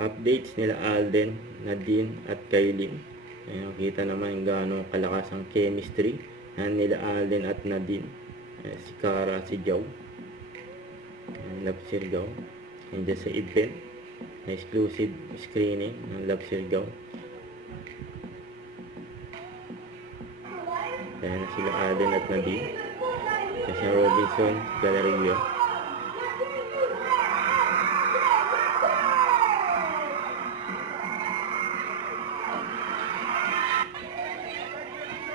updates nila Alden, Nadine at Kailin. Ayan, nakita naman gaano kalakas ang chemistry nila Alden at Nadine. Ayan, si Cara, si Jow. Love Sirgaw. And sa event na exclusive screening ng Love Sirgaw. Ayan sila Alden at Nadine. Kasi Robinson Galleria.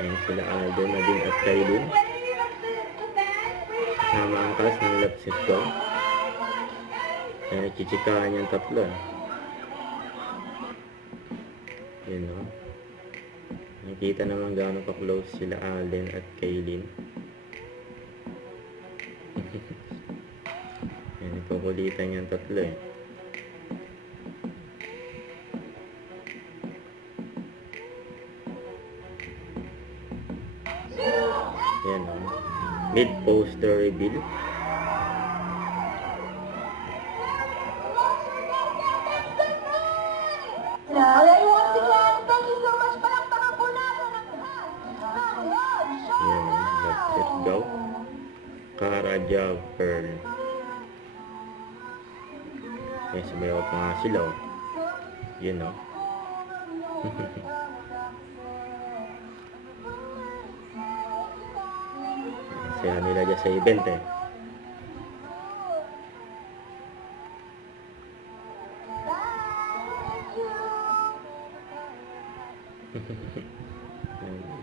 Ayan sila Alden, Nadine at Kailin. Kasama ang cast ng Love Sirgaw. Ayan, chichikahan yung tatlo. Yun o. Nakita naman gaano ka-close sila Alden at Kailin. Ayan, nagkukulitan yung tatlo eh. Ayan o. Mid-poster reveal. Yan, let's go. Cara, Jow, Pearl. Yan, sumayaw pa nga sila, oh. Yun, oh. Saya nila dyan sa event, eh.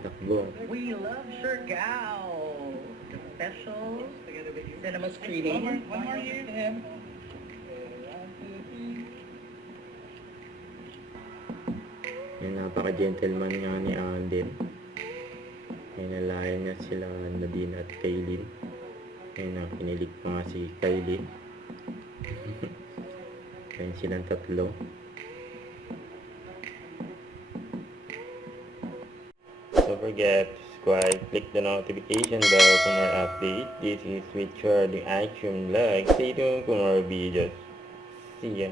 Takbo. We love Shergao. The special cinema screening. One more year to him. Yung napaka-gentleman nga ni Alden. May nalayan niya sila Nadine at Kailin. Ayun na, kinilig pa nga si Kailin. Ayun silang tatlo. Don't forget to subscribe, click the notification bell for more updates. This is Richard, the Action Vlog. Stay tuned for more videos. See ya.